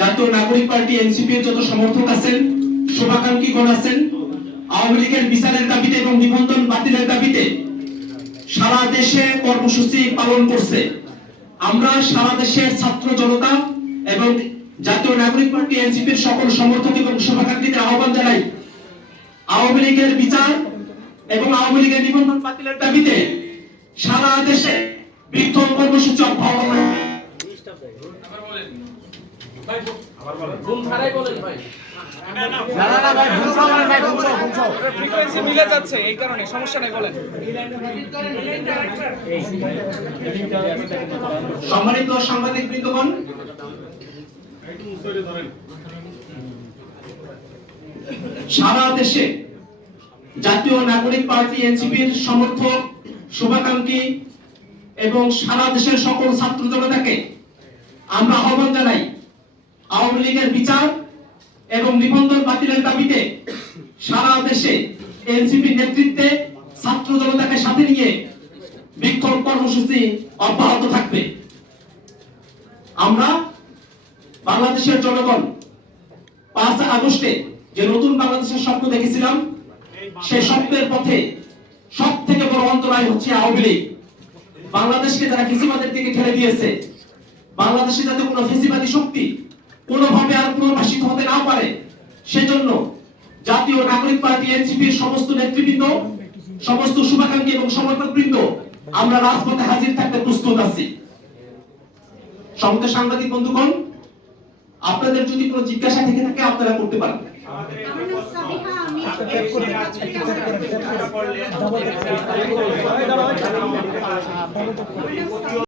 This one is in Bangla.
জাতীয় নাগরিক পার্টি এনসিপির যত সমর্থক আছেন, শুভাকাঙ্ক্ষীগণ আছেন, আওয়ামী লীগের বিচারের দাবিতে এবং নিবন্ধন বাতিলের দাবিতে সারা দেশে কর্মসূচি পালন করছে। আমরা সারা দেশের ছাত্র জনতা এবং জাতীয় নাগরিক পার্টি এনসিপির সকল সমর্থক এবং শুভাকাঙ্ক্ষীদের আহ্বান জানাই, আওয়ামী লীগের বিচার এবং আওয়ামী লীগের নিবন্ধন বাতিলের দাবিতে সারা দেশে বিক্ষোভ কর্মসূচি অব্যাহত থাকবে। সম্মানিত সাংবাদিক বৃন্দগণ, সারা দেশে জাতীয় নাগরিক পার্টি এনসিপির সমর্থক, শুভাকাঙ্ক্ষী এবং সারা দেশের সকল ছাত্র জনতাকে আমরা আহ্বান জানাই, আওয়ামী লীগের বিচার এবং নিবন্ধন বাতিলের দাবিতে সারা দেশে এনসিপি নেতৃত্বে ছাত্র জনতাকে সাথে নিয়ে বিক্ষোভ কর্মসূচি অব্যাহত থাকবে। আমরা বাংলাদেশের জনগণ 5 আগস্টে যে নতুন বাংলাদেশের স্বপ্ন দেখেছিলাম, সেই স্বপ্নের পথে সব থেকে বড় অন্তরায় হচ্ছে আওয়ামী লীগ। বাংলাদেশকে যারা ফেসিবাদের দিকে ঠেলে দিয়েছে, বাংলাদেশে যাতে কোনো ফেসিবাদী শক্তি কোনোভাবে আর পুনর্বাসিত হতে না পারে, সেজন্য জাতীয় নাগরিক পার্টি এনসিপির সমস্ত নেতৃবৃন্দ, সমস্ত শুভাকাঙ্ক্ষী এবং সমর্থকবৃন্দ আমরা রাজপথে হাজির থাকতে প্রস্তুত আছি। সমস্ত সাংবাদিক বন্ধুগণ, আপনাদের যদি কোনো জিজ্ঞাসা থেকে থাকে আপনারা করতে পারেন।